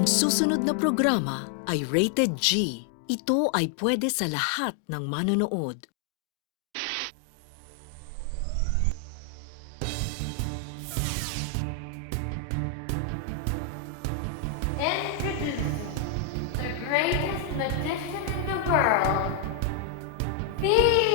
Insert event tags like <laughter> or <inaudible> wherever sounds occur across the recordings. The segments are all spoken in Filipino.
Ang susunod na programa ay rated G. Ito ay pwede sa lahat ng manonood. The greatest magician in the world, Bee!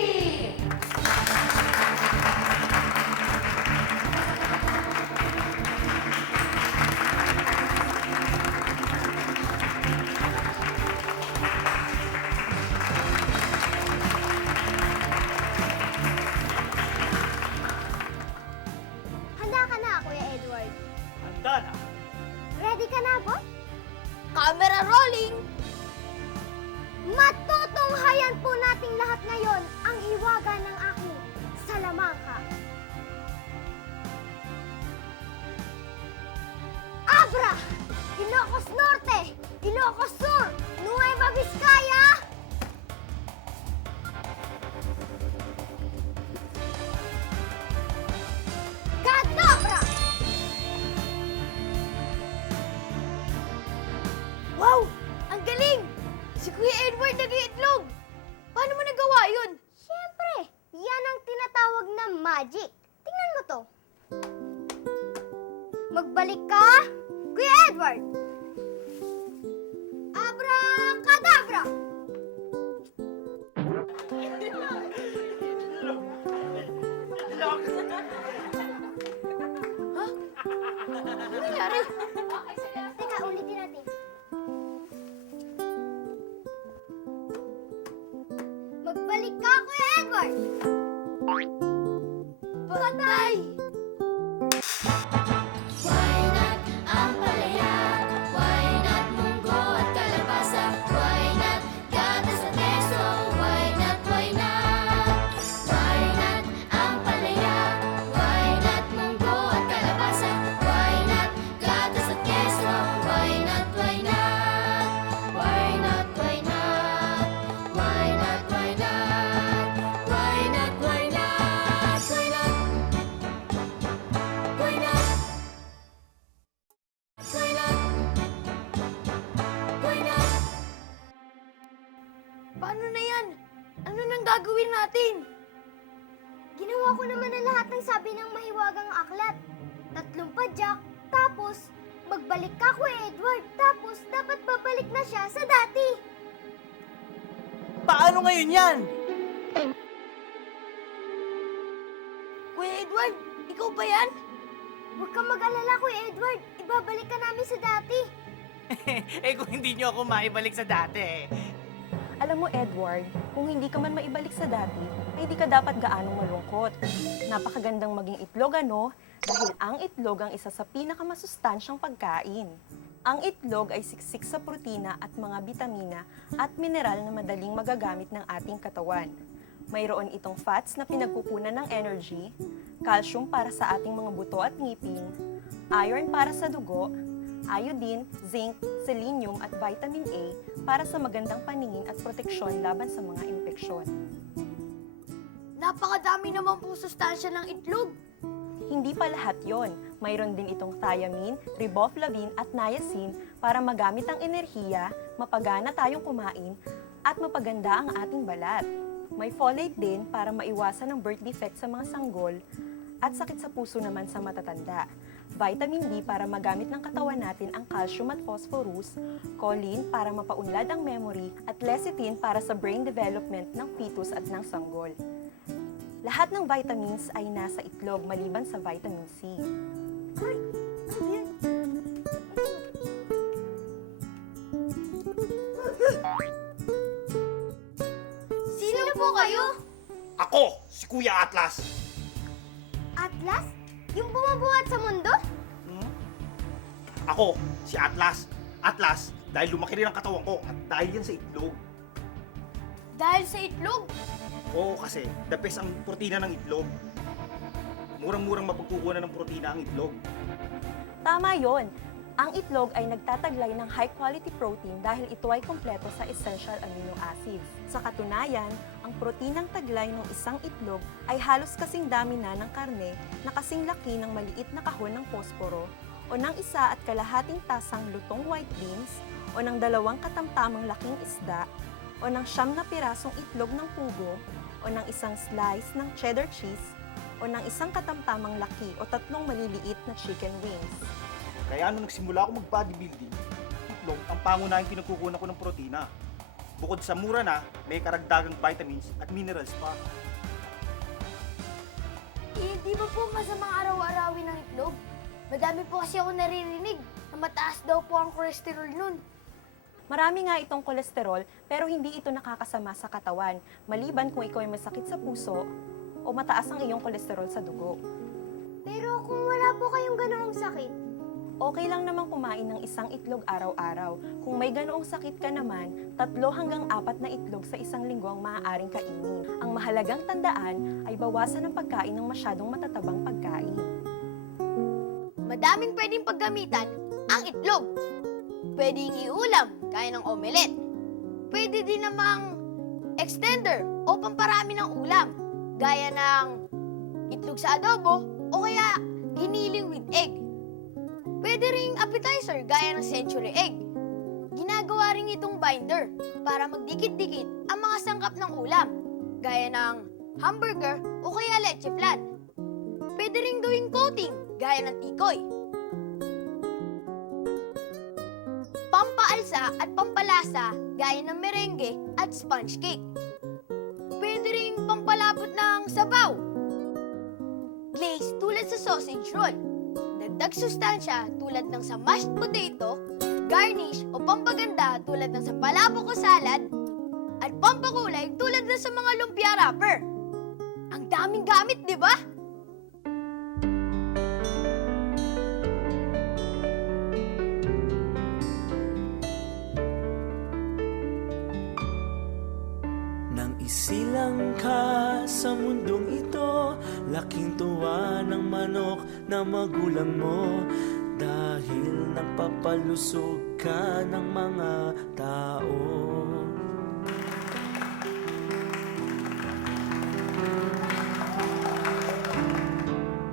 Ano natin? Ginawa ko naman ang lahat ng sabi ng mahiwagang aklat. Tatlong padyak, tapos magbalik ka, Kuya Edward. Tapos dapat babalik na siya sa dati. Paano ngayon yan? Kuya Edward, ikaw ba yan? Huwag kang mag-alala, Kuya Edward. Ibabalik ka namin sa dati. <laughs> eh kung hindi nyo ako maibalik sa dati eh. Alam mo, Edward, kung hindi ka man maibalik sa dati, ay di ka dapat gaanong malungkot. Napakagandang maging itlog, ano? Dahil ang itlog ang isa sa pinakamasustansyang pagkain. Ang itlog ay siksik sa protina at mga bitamina at mineral na madaling magagamit ng ating katawan. Mayroon itong fats na pinagkukunan ng energy, calcium para sa ating mga buto at ngipin, iron para sa dugo, iodine, zinc, selenium at vitamin A para sa magandang paningin at proteksyon laban sa mga impeksyon. Napakadami naman pong sustansya ng itlog. Hindi pa lahat yon. Mayroon din itong thiamine, riboflavin at niacin para magamit ang enerhiya, mapagana tayong kumain, at mapaganda ang ating balat. May folate din para maiwasan ang birth defect sa mga sanggol at sakit sa puso naman sa matatanda. Vitamin D para magamit ng katawan natin ang calcium at phosphorus, choline para mapaunlad ang memory, at lecithin para sa brain development ng fetus at ng sanggol. Lahat ng vitamins ay nasa itlog maliban sa vitamin C. Sino po kayo? Ako, si Kuya Atlas. Atlas? Yung bumubuhat sa mundo? Hmm? Ako, si Atlas. Atlas, dahil lumaki rin ang katawan ko at dahil yan sa itlog. Dahil sa itlog? Oo kasi, the best ang protina ng itlog. Murang-murang mapagkukunan ng protina ang itlog. Tama yon. Ang itlog ay nagtataglay ng high-quality protein dahil ito ay kompleto sa essential amino acids. Sa katunayan, ang proteinang taglay ng isang itlog ay halos kasing dami na ng karne na kasing laki ng maliit na kahon ng posporo o ng isa at kalahating tasang lutong white beans, o ng dalawang katamtamang laking isda, o ng siyam na pirasong itlog ng pugo, o ng isang slice ng cheddar cheese, o ng isang katamtamang laki o tatlong maliliit na chicken wings. Kaya nung nagsimula ako mag-bodybuilding, itlog ang pangunahing pinagkukunan ko ng protina. Bukod sa mura na, may karagdagang vitamins at minerals pa. Eh, di ba po masamang araw-arawin ng itlog? Madami po kasi ako naririnig na mataas daw po ang cholesterol nun. Marami nga itong kolesterol pero hindi ito nakakasama sa katawan, maliban kung ikaw ay masakit sa puso o mataas ang iyong kolesterol sa dugo. Pero kung wala po kayong ganoong sakit, Okay lang naman kumain ng isang itlog araw-araw. Kung may ganoong sakit ka naman, tatlo hanggang apat na itlog sa isang linggo ang maaaring kainin. Ang mahalagang tandaan ay bawasan ang pagkain ng masyadong matatabang pagkain. Madaming pwedeng paggamitan ang itlog. Pwedeng iulam, gaya ng omelette. Pwede din namang extender o pamparami ng ulam, gaya ng itlog sa adobo o kaya giniling with egg. Pwede ring appetizer gaya ng century egg. Ginagawa rin itong binder para magdikit-dikit ang mga sangkap ng ulam, gaya ng hamburger o kaya leche flan. Pwede rin gawing coating gaya ng tikoy. Pampaalsa at pampalasa gaya ng merengue at sponge cake. Pwede rin pampalapot ng sabaw. Glaze tulad sa sausage roll. Dagdag sustansya tulad ng sa mashed potato, garnish o pampaganda tulad ng sa palabok o salad, at pampakulay tulad ng sa mga lumpia wrapper. Ang daming gamit, di ba? Nang isilang ka sa mundong ito Laking tuwa ng manok na magulang mo. Dahil nagpapalusog ka ng mga tao.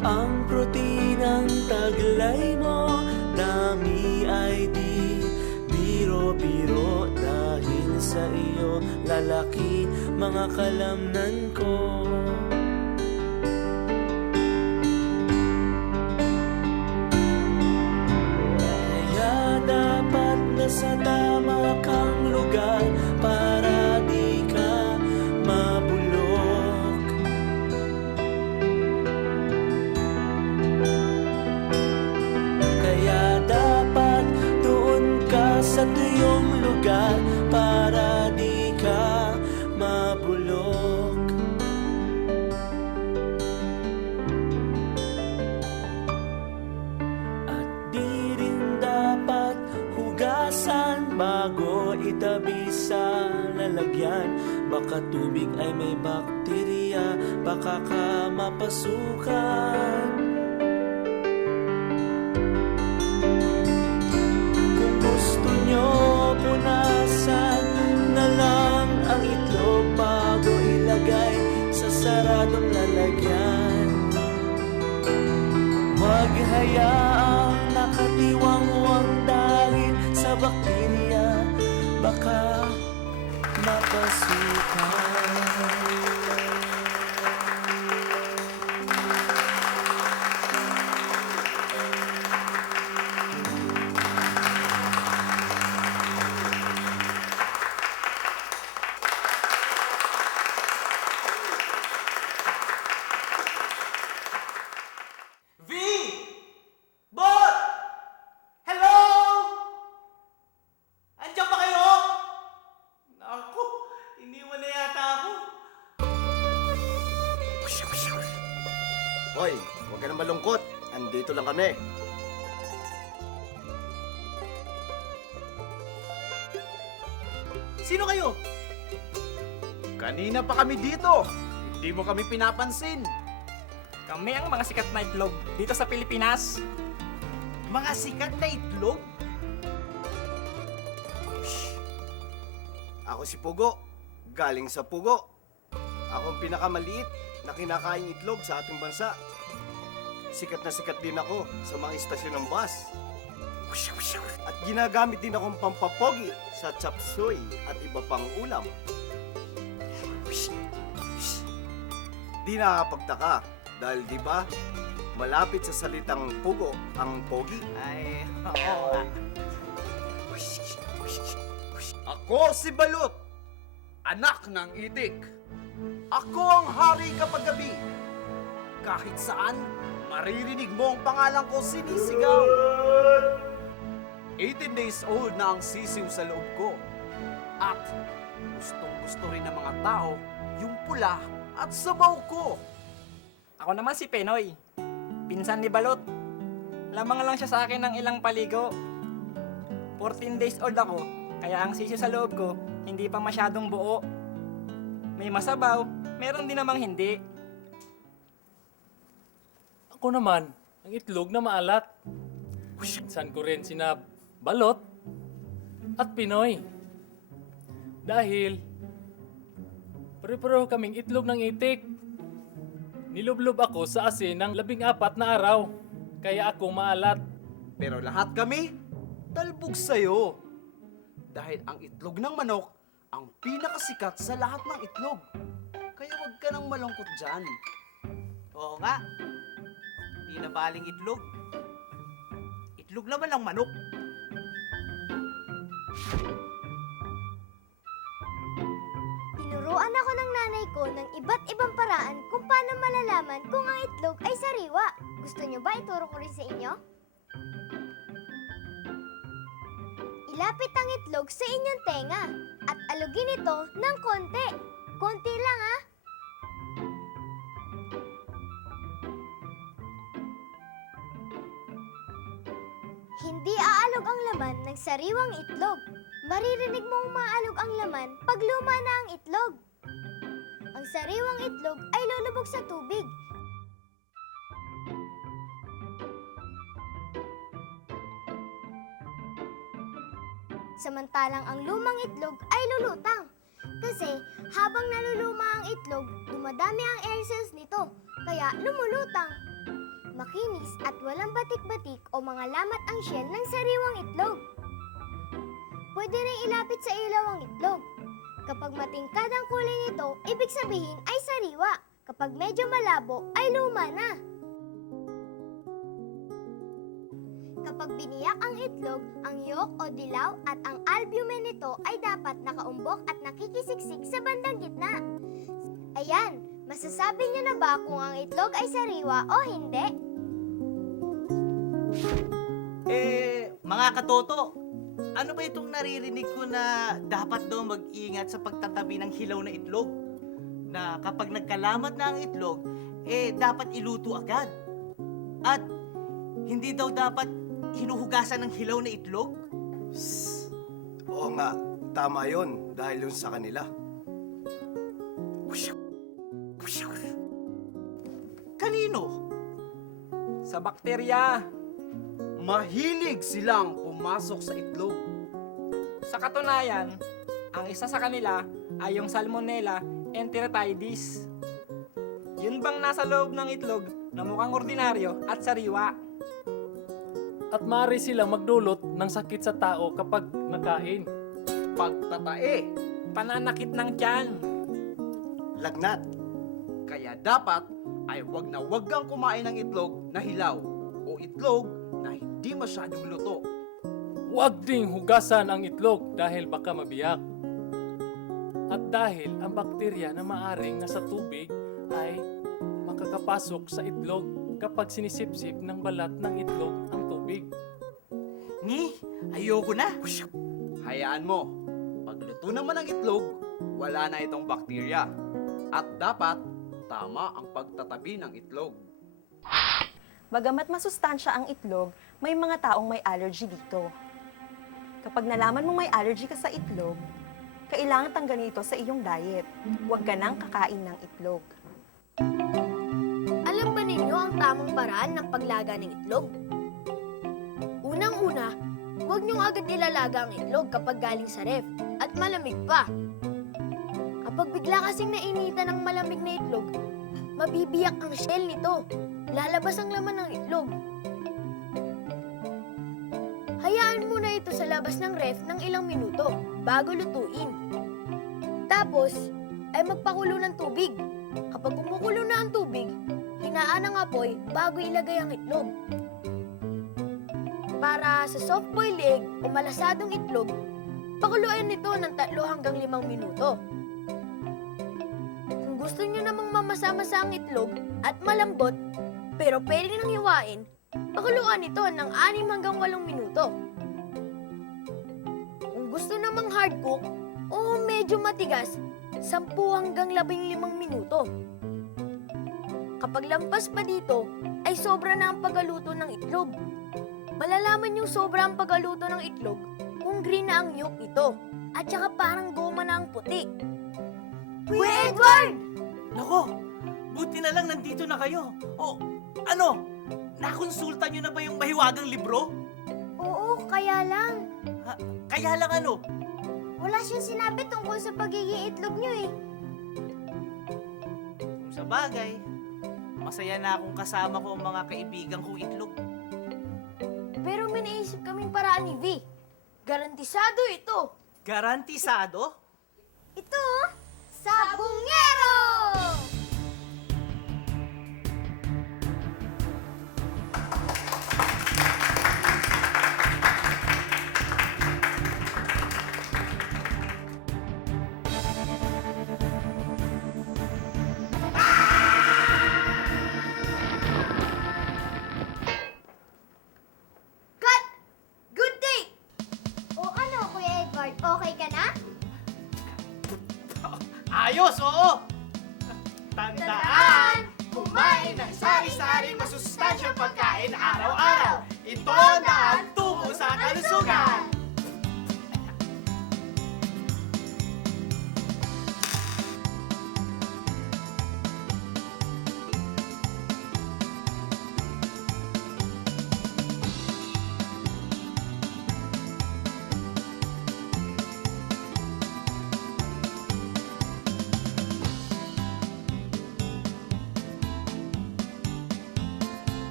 Ang protinang taglay mo Dami ay di biro-biro. Dahil sa iyo lalaki mga kalamnan ko Huwag hayaang kami dito. Hindi mo kami pinapansin. Kami ang mga sikat na itlog dito sa Pilipinas. Mga sikat na itlog? Ako si Pugo. Galing sa Pugo. Ako ang pinakamaliit na kinakain itlog sa ating bansa. sikat na sikat din ako sa mga istasyon ng bus. At ginagamit din akong pampapogi sa chapsuy at iba pang ulam. Di nakakapagtaka dahil di ba malapit sa salitang pugo ang pogi. Ay, oo nga. Ako si Balot, anak ng itik. Ako ang hari kapag gabi. Kahit saan, maririnig mo ang pangalan ko sinisigaw. 18 days old na ang sisiw sa loob ko. At gustong gusto rin ng mga tao yung pula at sabaw ko. Ako naman si Penoy. Pinsan ni Balot. Lamang lang siya sa akin ng ilang paligo. 14 days old ako, kaya ang sisyo sa loob ko, hindi pa masyadong buo. May masabaw, meron din namang hindi. Ako naman, ang itlog na maalat. Minsan ko rin sina Balot at Pinoy. Dahil, pare-pareho kaming itlog ng itik. Nilublob ako sa asin ng labing apat na araw. Kaya ako maalat. Pero lahat kami, talbog sa'yo. Dahil ang itlog ng manok, ang pinakasikat sa lahat ng itlog. Kaya wag ka nang malungkot dyan. Oo nga. Di na baling itlog. Itlog naman ng manok. Nanay ko ng iba't ibang paraan kung paano malalaman kung ang itlog ay sariwa. Gusto nyo ba ituro ko rin sa inyo? Ilapit ang itlog sa inyong tenga at alugin ito ng konti. Konti lang ah. Hindi aalog ang laman ng sariwang itlog. Maririnig mong maalog ang laman pag luma na ang itlog. Ang sariwang itlog ay lulubog sa tubig. Samantalang ang lumang itlog ay lulutang. Kasi habang naluluma ang itlog, dumadami ang air cells nito, kaya lumulutang. Makinis at walang batik-batik o mga lamat ang shell ng sariwang itlog. Pwede rin ilapit sa ilaw ang itlog. Kapag matingkad ang kulay nito, ibig sabihin ay sariwa. Kapag medyo malabo, ay luma na. Kapag biniyak ang itlog, ang yolk o dilaw at ang albumen nito ay dapat nakaumbok at nakikisiksik sa bandang gitna. Ayan, masasabi niyo na ba kung ang itlog ay sariwa o hindi? Eh, mga katoto, ano ba itong naririnig ko na dapat daw mag-ingat sa pagtatabi ng hilaw na itlog? Na kapag nagkalamat na ang itlog, eh dapat iluto agad. At hindi daw dapat hinuhugasan ng hilaw na itlog? Oo nga, tama yon dahil yun sa kanila. Kanino? Sa bakterya. Mahilig silang pumasok sa itlog. Sa katunayan, ang isa sa kanila ay yung Salmonella enteritidis. Yun bang nasa loob ng itlog na mukhang ordinaryo at sariwa? At maaari silang magdulot ng sakit sa tao kapag nakain. Pagtatae. Pananakit ng tiyan. Lagnat, Kaya dapat ay wag na wag kang kumain ng itlog na hilaw o itlog na hindi masyadong luto. Huwag ding hugasan ang itlog dahil baka mabiyak. At dahil ang bakterya na maaring nasa tubig ay makakapasok sa itlog kapag sinisipsip ng balat ng itlog ang tubig. Ni, ayoko na. Hayaan mo. Pagluto naman ng itlog, wala na itong bakterya. At dapat, tama ang pagtatabi ng itlog. Bagamat masustansya ang itlog, may mga taong may allergy dito. Kapag nalaman mong may allergy ka sa itlog, kailangan tanggalin ito sa iyong diet. Huwag ka nang kakain ng itlog. Alam ba ninyo ang tamang paraan ng paglaga ng itlog? Unang-una, huwag niyong agad ilalaga ang itlog kapag galing sa ref at malamig pa. Kapag bigla kasing nainitan ng malamig na itlog, mabibiyak ang shell nito. Lalabas ang laman ng itlog. Sa labas ng ref ng ilang minuto bago lutuin. Tapos, ay magpakulo ng tubig. Kapag kumukulo na ang tubig, hinaan ang apoy bago ilagay ang itlog. Para sa soft-boiled egg o malasadong itlog, pakuluin nito ng 3 hanggang 5 minuto. Kung gusto nyo namang mamasa-masa ang itlog at malambot, pero pwede nang hiwain, pakuluan ito ng 6 hanggang 8 minuto. Gusto namang hard cook o medyo matigas, 10 hanggang 15 minuto. Kapag lampas pa dito, ay sobra na ang paggaluto ng itlog. Malalaman yung sobra ang paggaluto ng itlog kung green na ang yolk nito at saka parang goma na ang puti. Kuya Edward! Nako, buti na lang nandito na kayo. O, ano? Nakonsulta nyo na ba yung mahiwagang libro? Oo, kaya lang. Kaya lang ano? Wala siyang sinabi tungkol sa pagiging itlog niyo eh. Kung sa bagay, masaya na akong kasama ko ang mga kaibigan kong itlog. Pero may naisip kaming paraan ni V. Garantisado ito. Garantisado? Ito, sabungero!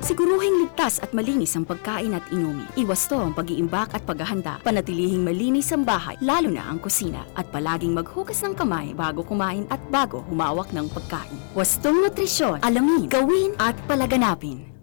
Siguruhing ligtas at malinis ang pagkain at inumin. Iwas to ang pag-iimbak at paghahanda. Panatilihing malinis ang bahay, lalo na ang kusina. At palaging maghugas ng kamay bago kumain at bago humawak ng pagkain. Wastong nutrisyon, alamin, gawin at palaganapin.